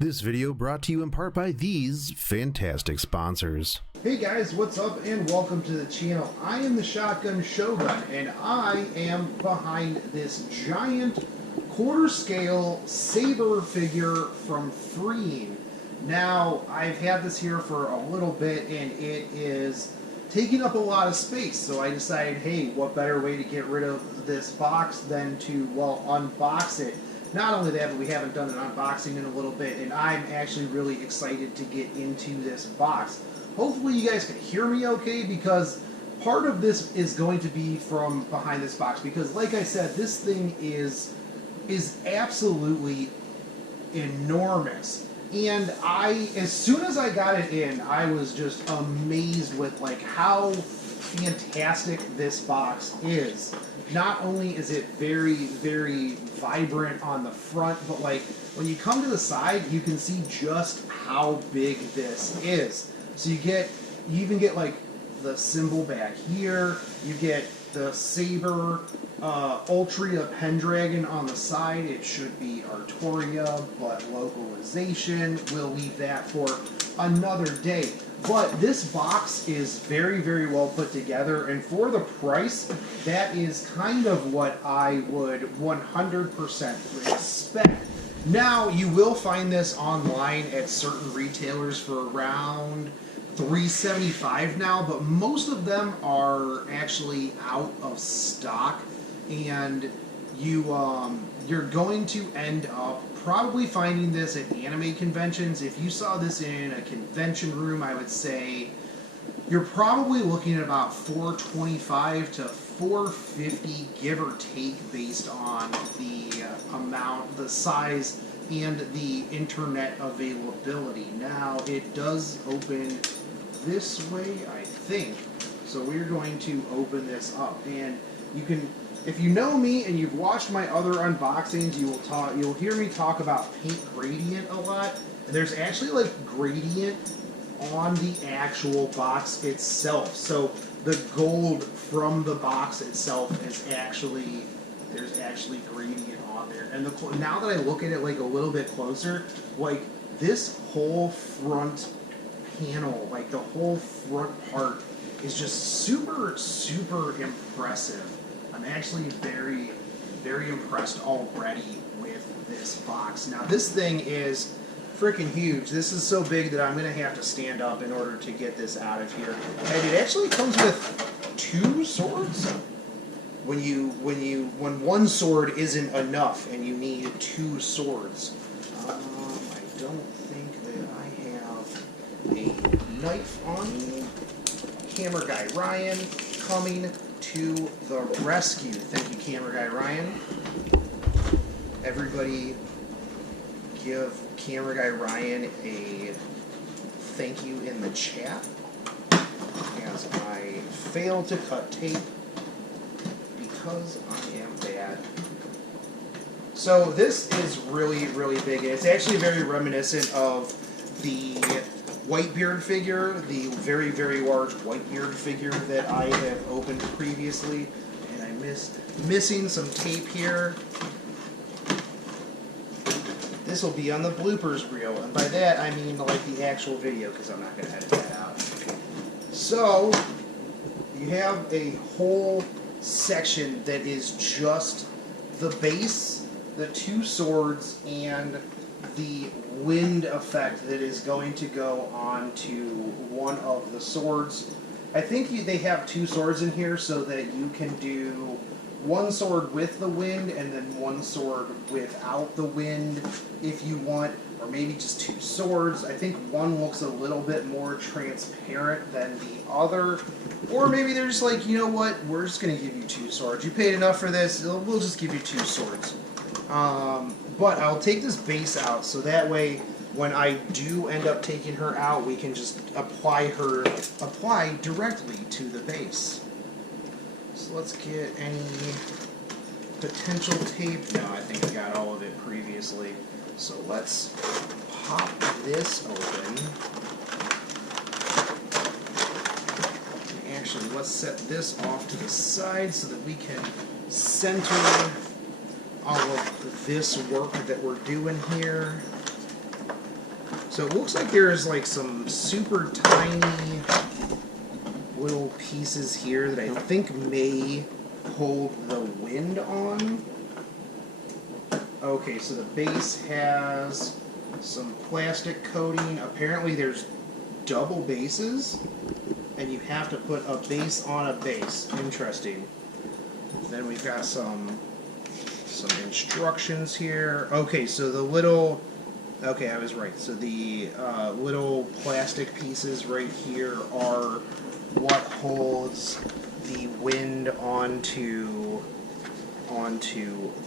This video brought to you in part by these fantastic sponsors. Hey guys, what's up and welcome to the channel. I am the Shotgun Shogun and I am behind this giant quarter scale Saber figure from FREEign. Now, I've had this here for a little bit and it is taking up a lot of space, so I decided, hey, what better way to get rid of this box than to, well, unbox it. Not only that, but we haven't done an unboxing in a little bit, and I'm actually really excited to get into this box. Hopefully you guys can hear me okay, because part of this is going to be from behind this box, because like I said, this thing is absolutely enormous. And as soon as I got it in, I was just amazed with like how fantastic this box is. Not only is it very, very vibrant on the front, but like when you come to the side, you can see just how big this is. So you even get like the symbol back here. You get the Saber Artoria Pendragon on the side. It should be Artoria, but localization, we'll leave that for another day. But this box is very, very well put together, and for the price, that is kind of what I would 100% expect. Now, you will find this online at certain retailers for around $3.75 now, but most of them are actually out of stock, and you're going to end up probably finding this at anime conventions. If you saw this in a convention room, I would say you're probably looking at about $425 to $450, give or take, based on the amount, the size, and the internet availability. Now, it does open this way, I think. So we're going to open this up, and you can, if you know me and you've watched my other unboxings, you'll hear me talk about paint gradient a lot. And there's actually like gradient on the actual box itself. So the gold from the box itself is actually, there's actually gradient on there. And now that I look at it like a little bit closer, like this whole front panel, like the whole front part is just super, super impressive. I'm actually very, very impressed already with this box. Now, this thing is freaking huge. This is so big that I'm going to have to stand up in order to get this out of here. And it actually comes with 2 swords. When one sword isn't enough and you need 2 swords. I don't think that I have a knife on me. Camera Guy Ryan coming to the rescue. Thank you, Camera Guy Ryan. Everybody give Camera Guy Ryan a thank you in the chat, as I failed to cut tape because I am bad. So this is really, really big, and it's actually very reminiscent of the Whitebeard figure, the very, very large Whitebeard figure that I have opened previously, and I missing some tape here. This will be on the bloopers reel, and by that I mean like the actual video, because I'm not going to edit that out. So you have a whole section that is just the base, the 2 swords, and the wind effect that is going to go on to one of the swords. I think they have 2 swords in here so that you can do 1 sword with the wind and then 1 sword without the wind if you want, or maybe just 2 swords. I think one looks a little bit more transparent than the other, or maybe they're just like, you know what, we're just going to give you 2 swords. You paid enough for this, we'll just give you 2 swords. But I'll take this base out, so that way when I do end up taking her out, we can just apply directly to the base. So let's get any potential tape. No, I think I got all of it previously. So let's pop this open. Actually, let's set this off to the side so that we can center all of this work that we're doing here. So it looks like there's like some super tiny little pieces here that I think may hold the wind on. Okay, so the base has some plastic coating. Apparently there's double bases, and you have to put a base on a base. Interesting. Then we've got some instructions here. Okay, so the little... Okay, I was right. So the little plastic pieces right here are what holds the wind onto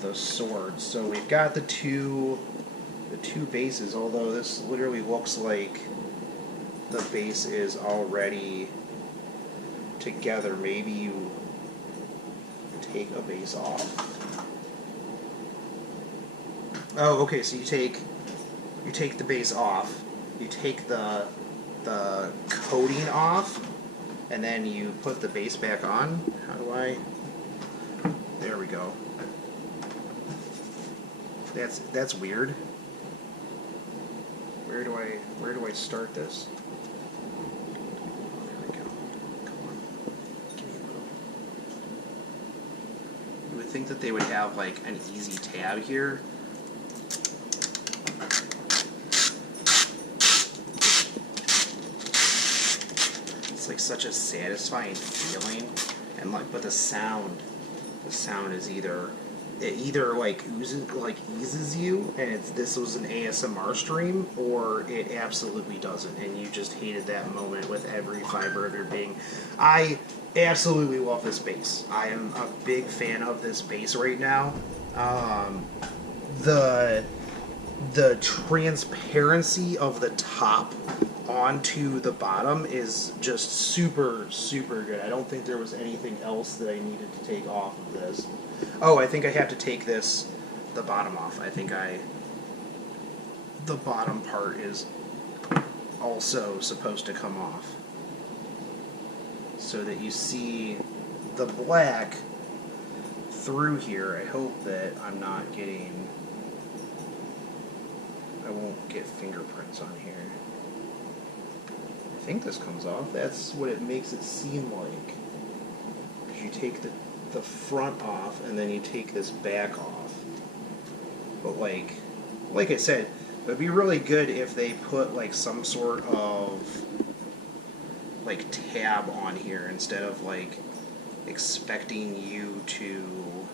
the sword. So we've got the two bases, although this literally looks like the base is already together. Maybe you take a base off. Oh, okay, so you take the base off, you take the coating off, and then you put the base back on. How do I... There we go. That's weird. Where do I start this? There we go. Come on. Give me a little. You would think that they would have like an easy tab here. It's like such a satisfying feeling, and like, but the sound is either like eases you, and this was an ASMR stream, or it absolutely doesn't, and you just hated that moment with every fiber of your being. I absolutely love this bass. I am a big fan of this bass right now. The transparency of the top onto the bottom is just super, super good. I don't think there was anything else that I needed to take off of this. Oh, I think I have to take the bottom off. I think the bottom part is also supposed to come off, so that you see the black through here. I hope that I won't get fingerprints on here. I think this comes off. That's what it makes it seem like. Because you take the front off, and then you take this back off. But like I said, it would be really good if they put like some sort of like tab on here, instead of like expecting you to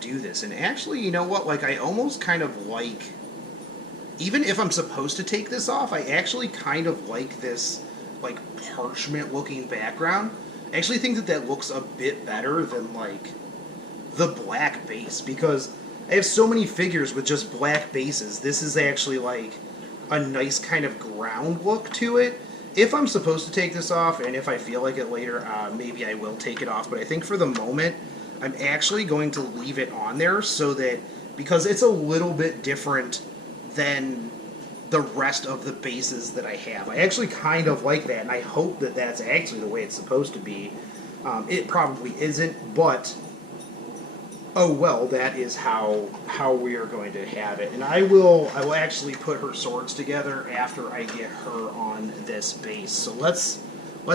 do this. And actually, you know what? Like, I almost kind of like, even if I'm supposed to take this off, I actually kind of like this like parchment looking background. I actually think that looks a bit better than like the black base, because I have so many figures with just black bases. This is actually like a nice kind of ground look to it. If I'm supposed to take this off, and if I feel like it later, maybe I will take it off. But I think for the moment, I'm actually going to leave it on there, so that, because it's a little bit different than the rest of the bases that I have. I actually kind of like that, and I hope that that's actually the way it's supposed to be. It probably isn't, but oh well, that is how we are going to have it. And I will actually put her swords together after I get her on this base. So let's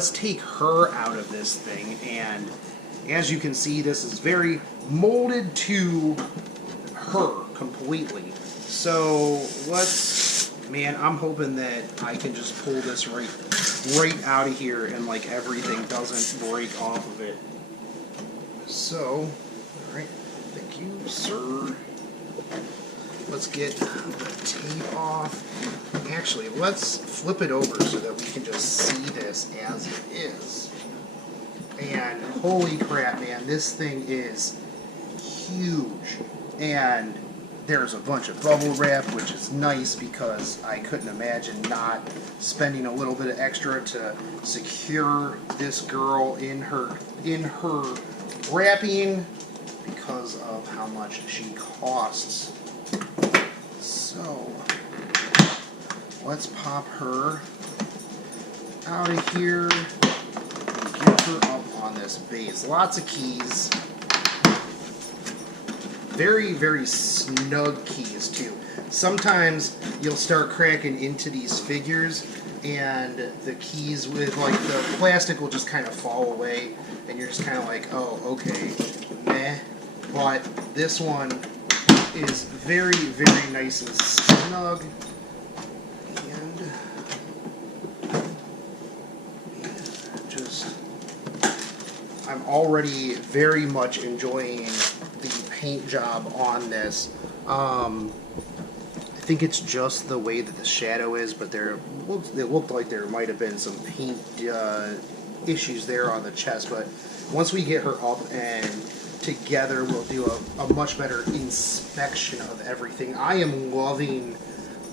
take her out of this thing, and as you can see, this is very molded to her completely. So man, I'm hoping that I can just pull this right out of here, and like everything doesn't break off of it. So, alright, thank you, sir. Let's get the tape off. Actually, let's flip it over so that we can just see this as it is. And holy crap, man, this thing is huge. And there's a bunch of bubble wrap, which is nice, because I couldn't imagine not spending a little bit of extra to secure this girl in her wrapping, because of how much she costs. So let's pop her out of here and get her up on this base. Lots of keys. very, very snug keys too. Sometimes you'll start cracking into these figures and the keys with like the plastic will just kind of fall away and you're just kind of like, oh, okay, meh. But this one is very, very nice and snug. And just, I'm already very much enjoying the paint job on this. I think it's just the way that the shadow is, but it looked like there might have been some paint issues there on the chest. But once we get her up and together, we'll do a much better inspection of everything. I am loving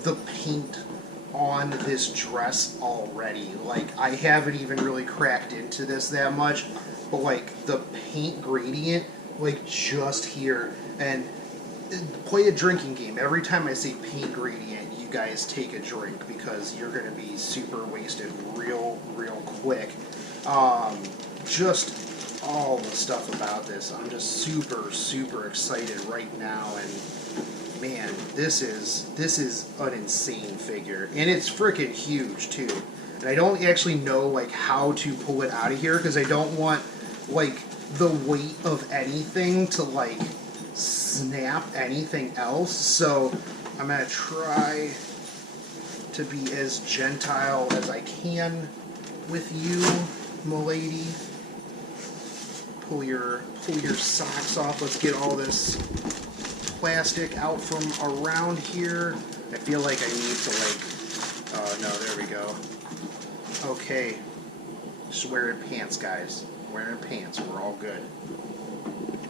the paint on this dress already. Like, I haven't even really cracked into this that much, but like the paint gradient, like just here, and play a drinking game. Every time I say paint gradient, you guys take a drink because you're going to be super wasted real quick. Just all the stuff about this, I'm just super excited right now, and man, this is an insane figure, and it's freaking huge too. And I don't actually know like how to pull it out of here because I don't want like the weight of anything to like snap anything else, so I'm gonna try to be as gentile as I can with you, m'lady. Pull your socks off. Let's get all this plastic out from around here. I feel like I need to like, oh no, there we go. Okay, just wearing pants, guys. Wearing pants, we're all good.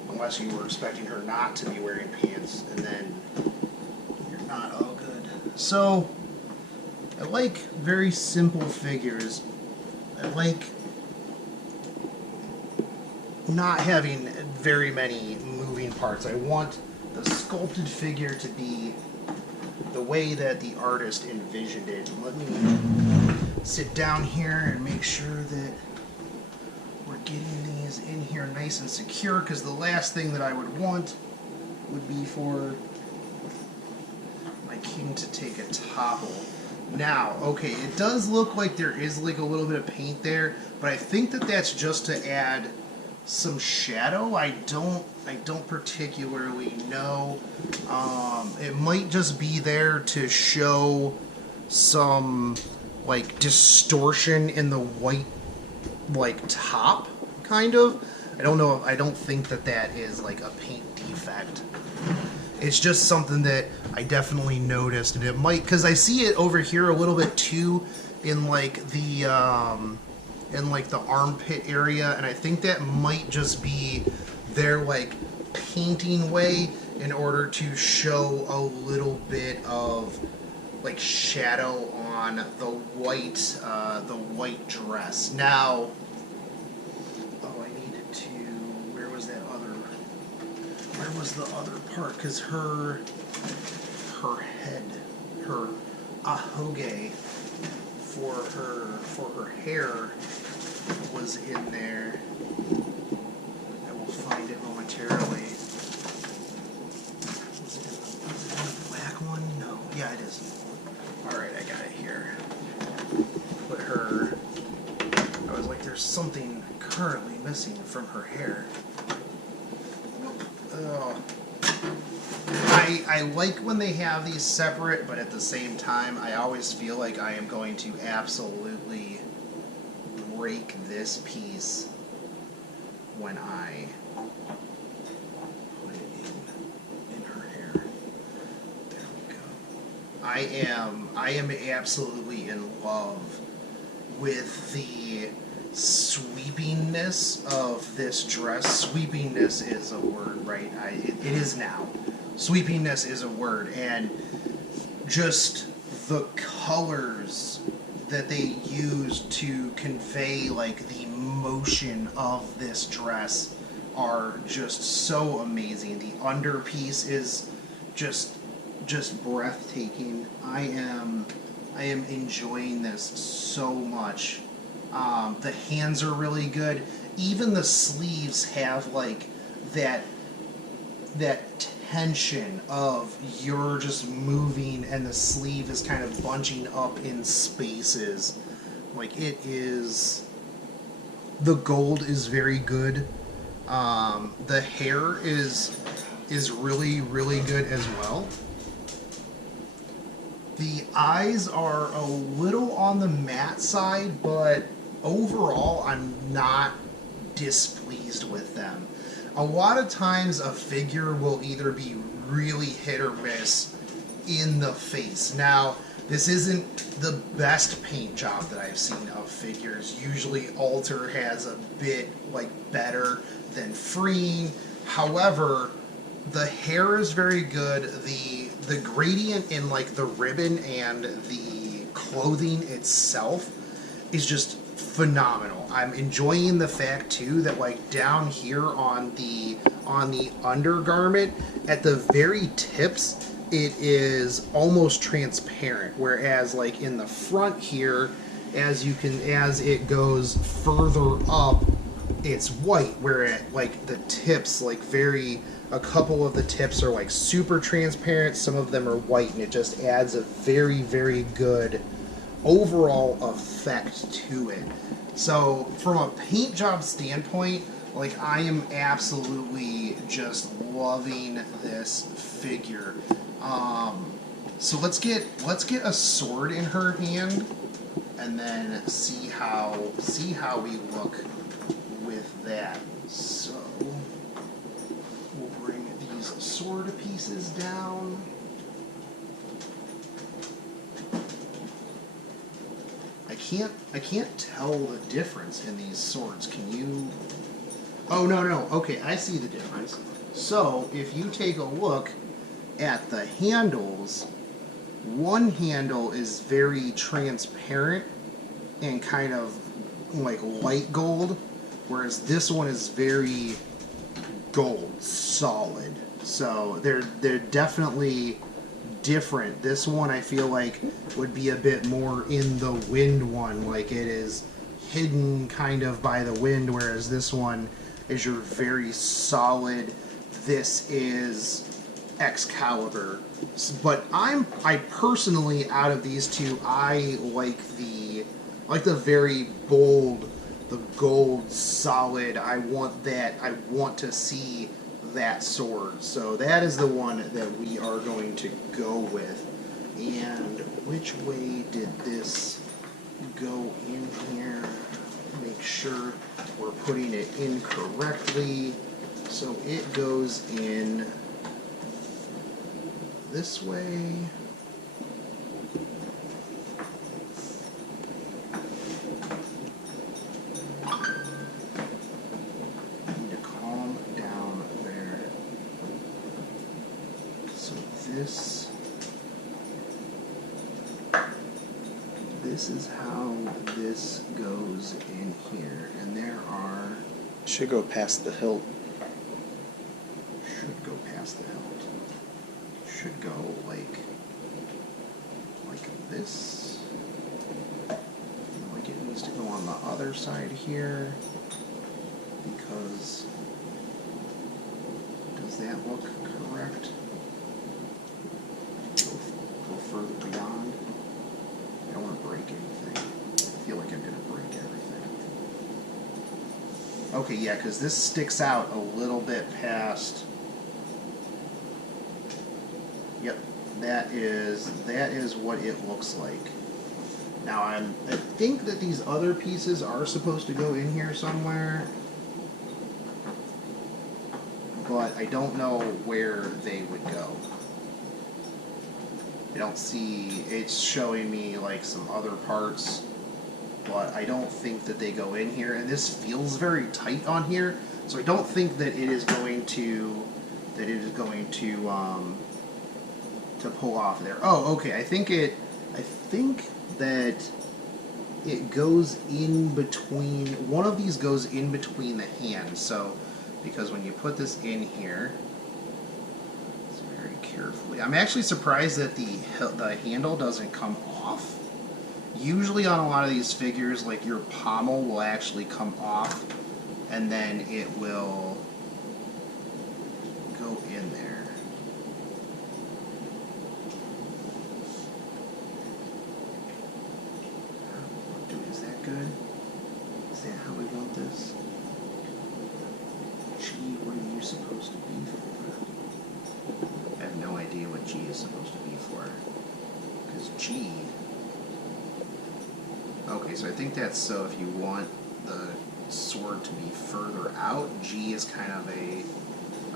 Unless you were expecting her not to be wearing pants, and then you're not all good. So, I like very simple figures. I like not having very many moving parts. I want the sculpted figure to be the way that the artist envisioned it. Let me sit down here and make sure that we're getting these in here nice and secure, because the last thing that I would want would be for my king to take a topple. Now, okay, it does look like there is like a little bit of paint there, but I think that that's just to add some shadow. I don't particularly know. It might just be there to show some like distortion in the white like top, kind of. I don't know. I don't think that that is like a paint defect. It's just something that I definitely noticed, and it might, because I see it over here a little bit too in like the armpit area, and I think that might just be their like painting way in order to show a little bit of like shadow on the white dress. Now, where was the other part? Because her head, her ahoge for her hair was in there. I will find it momentarily. Was it in the black one? No. Yeah, it is. Alright, I got it here. Put her... I was like, there's something currently missing from her hair. I like when they have these separate, but at the same time, I always feel like I am going to absolutely break this piece when I put it in her hair. There we go. I am absolutely in love with the sweepiness of this dress. Sweepiness is a word, right? It is now. Sweepiness is a word, and just the colors that they use to convey like the motion of this dress are just so amazing. The underpiece is just breathtaking. I am enjoying this so much. The hands are really good. Even the sleeves have like that tension of you're just moving and the sleeve is kind of bunching up in spaces. Like, it is... The gold is very good. The hair is really, really good as well. The eyes are a little on the matte side, but overall I'm not displeased with them. A lot of times a figure will either be really hit or miss in the face. Now, this isn't the best paint job that I've seen of figures. Usually Alter has a bit better than FREEign. However, the hair is very good. The gradient in the ribbon and the clothing itself is just phenomenal. I'm enjoying the fact too that down here on the undergarment at the very tips it is almost transparent, whereas in the front here, as it goes further up, it's white, where at the tips a couple of the tips are super transparent, some of them are white, and it just adds a very, very good overall effect to it. So from a paint job standpoint, I am absolutely just loving this figure. So let's get a sword in her hand, and then see how we look with that. So we'll bring these sword pieces down. I can't tell the difference in these swords. Can you? Oh, no. Okay, I see the difference. So if you take a look at the handles, one handle is very transparent and kind of light gold, whereas this one is very gold, solid. So they're definitely different. This one I feel would be a bit more in the wind one, it is hidden kind of by the wind, whereas this one is your very solid. This is Excalibur. But I personally, out of these two, I like the very bold, the gold solid. I want that. I want to see that sword. So that is the one that we are going to go with. And which way did this go in here? Make sure we're putting it in correctly. So it goes in this way. Need to calm down there. So this is how this goes in here, and there are should go past the hilt. Should go past the hilt. Should go like this. It needs to go on the other side here, because does that look correct? Go further beyond. I don't want to break anything. I feel like I'm going to break everything. Okay, yeah, because this sticks out a little bit past. Yep, that is what it looks like. Now I think that these other pieces are supposed to go in here somewhere, but I don't know where they would go. I don't see, it's showing me some other parts, but I don't think that they go in here, and this feels very tight on here, so I don't think that it is going to pull off there. Oh, okay. I think that it goes in between. One of these goes in between the hands. So, because when you put this in here, it's very carefully. I'm actually surprised that the handle doesn't come off. Usually, on a lot of these figures, your pommel will actually come off, and then it will go in there. good? Is that how we want this? G, what are you supposed to be for? I have no idea what G is supposed to be for. Because G... Okay, so I think that's so if you want the sword to be further out, G is kind of a...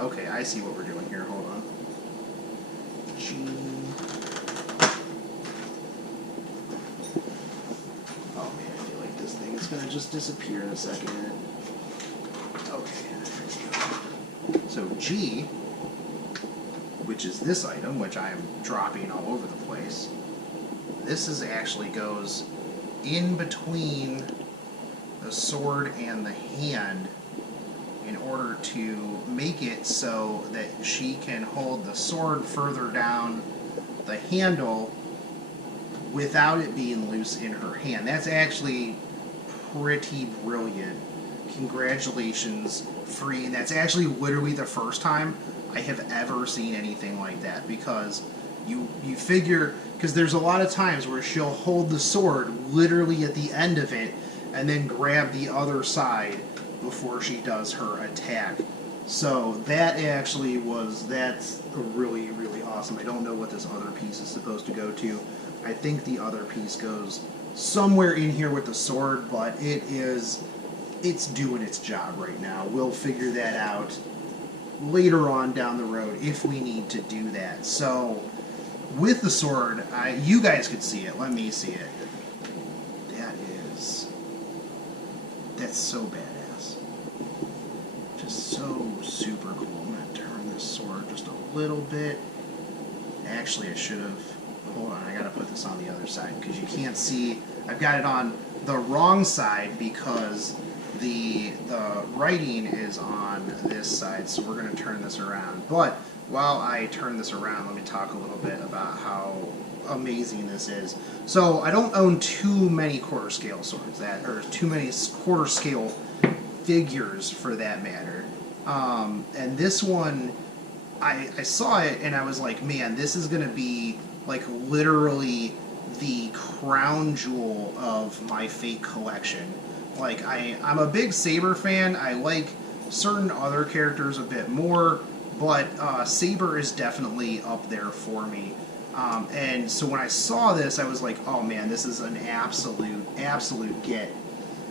Okay, I see what we're doing here. Hold on. G... Oh man, I feel like this thing is going to just disappear in a second. Okay, there we go. So G, which is this item, which I am dropping all over the place, this is actually goes in between the sword and the hand in order to make it so that she can hold the sword further down the handle without it being loose in her hand. That's actually pretty brilliant. Congratulations, FREEign. That's actually literally the first time I have ever seen anything like that, because you figure, because there's a lot of times where she'll hold the sword literally at the end of it and then grab the other side before she does her attack. So that actually that's really, really awesome. I don't know what this other piece is supposed to go to. I think the other piece goes somewhere in here with the sword, but it's doing its job right now. We'll figure that out later on down the road if we need to do that. So with the sword, you guys could see it. Let me see it. That's so badass. Just so super cool. I'm going to turn this sword just a little bit. Actually, I should have... Hold on, I got to put this on the other side because you can't see. I've got it on the wrong side because the writing is on this side, so we're going to turn this around. But while I turn this around, let me talk a little bit about how amazing this is. So I don't own too many quarter scale swords, or too many quarter scale figures for that matter. And this one, I saw it and I was like, man, this is going to be like literally the crown jewel of my Fate collection. Like I'm a big Saber fan. I like certain other characters a bit more, but Saber is definitely up there for me. And so when I saw this, I was like, oh man, this is an absolute get.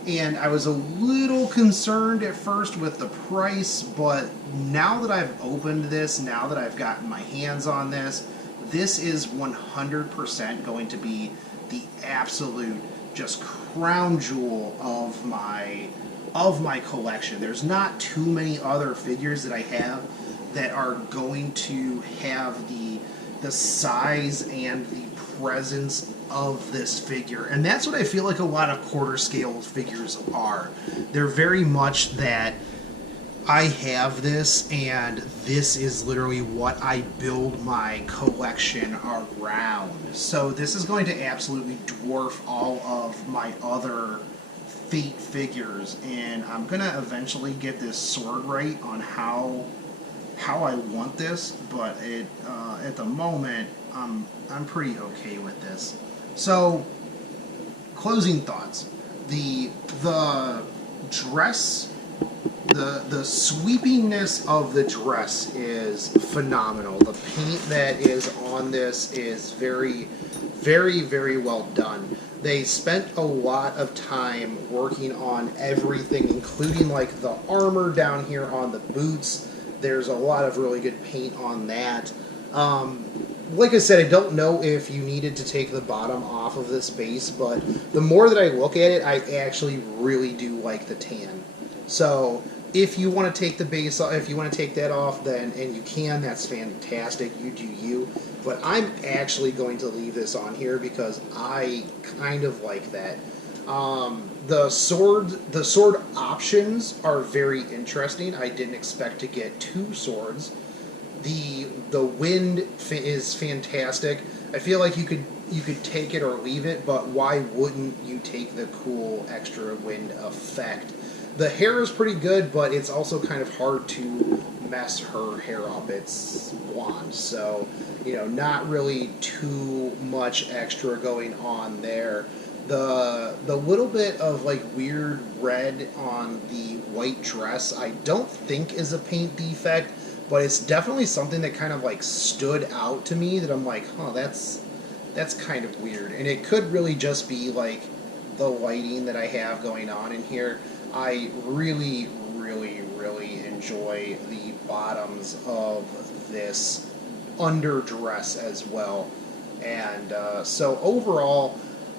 And I was a little concerned at first with the price, but now that I've opened this, now that I've gotten my hands on this, this is 100% going to be the absolute just crown jewel of my collection. There's not too many other figures that I have that are going to have the size and the presence of this figure. And that's what I feel like a lot of quarter scale figures are. They're very much that I have this and this is literally what I build my collection around. So this is going to absolutely dwarf all of my other Fate figures, and I'm gonna eventually get this sword right on how I want this, but at the moment I'm pretty okay with this. So closing thoughts. The dress, the sweepiness of the dress is phenomenal. The paint that is on this is very, very, very well done. They spent a lot of time working on everything, including like the armor down here on the boots. There's a lot of really good paint on that. Like I said, I don't know if you needed to take the bottom off of this base, but the more that I look at it, I actually really do like the tan. So if you want to take the base off, if you want to take that off, then, and you can, that's fantastic. You do you. But I'm actually going to leave this on here because I kind of like that. The sword options are very interesting. I didn't expect to get two swords. The wind is fantastic. I feel like you could take it or leave it, but why wouldn't you take the cool extra wind effect? The hair is pretty good, but it's also kind of hard to mess her hair up. It's blonde, so, you know, not really too much extra going on there. The little bit of like weird red on the white dress I don't think is a paint defect, but it's definitely something that kind of like stood out to me that I'm like, huh, that's kind of weird. And it could really just be like the lighting that I have going on in here. I really, really, really enjoy the bottoms of this underdress as well. And so overall,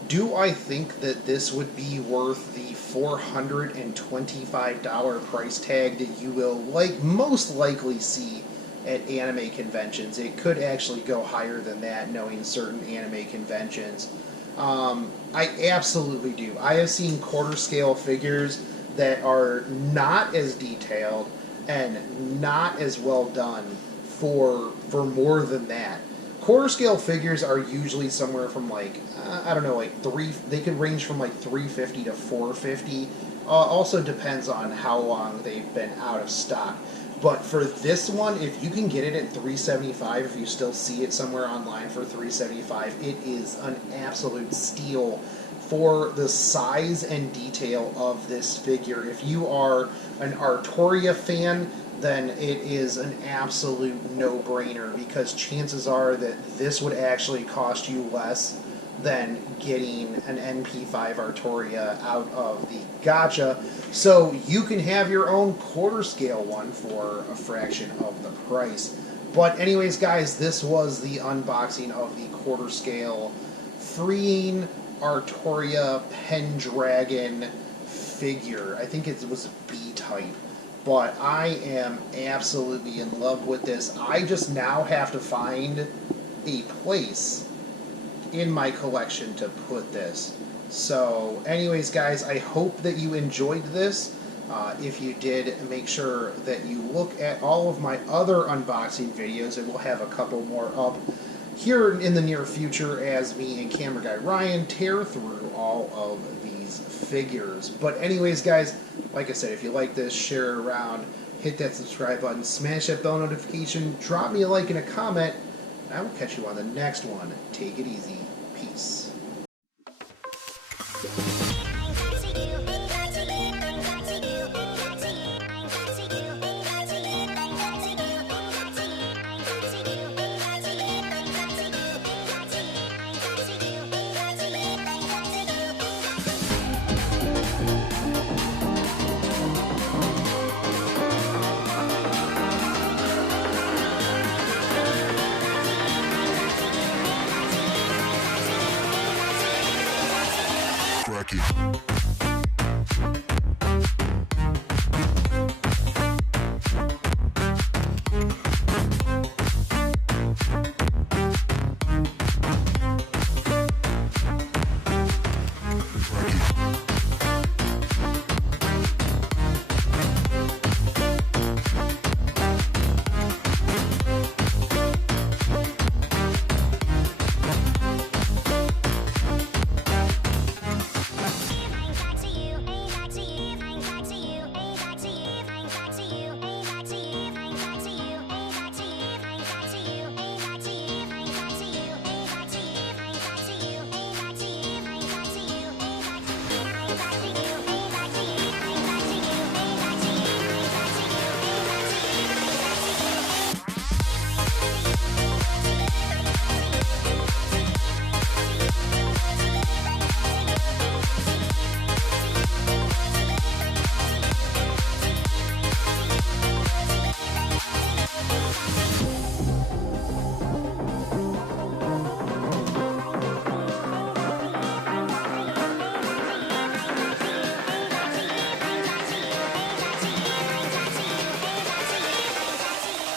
do I think that this would be worth the $425 price tag that you will most likely see at anime conventions? It could actually go higher than that, knowing certain anime conventions. I absolutely do. I have seen quarter scale figures that are not as detailed and not as well done for more than that. Quarter scale figures are usually somewhere from like I don't know, like they could range from like $350 to $450. Also depends on how long they've been out of stock. But for this one, if you can get it at $375, if you still see it somewhere online for $375, it is an absolute steal for the size and detail of this figure. If you are an Artoria fan, then it is an absolute no-brainer, because chances are that this would actually cost you less than getting an NP5 Artoria out of the gacha, so you can have your own quarter scale one for a fraction of the price. But anyways, guys, this was the unboxing of the quarter scale FREEign Artoria Pendragon figure. I think it was B-type. But I am absolutely in love with this. I just now have to find a place in my collection to put this. So anyways, guys, I hope that you enjoyed this. If you did, make sure that you look at all of my other unboxing videos, and we'll have a couple more up here in the near future as me and camera guy Ryan tear through all of these figures. But anyways, guys, like I said, if you like this, share it around, hit that subscribe button, smash that bell notification, drop me a like and a comment, and I will catch you on the next one. Take it easy. Peace. Cracky.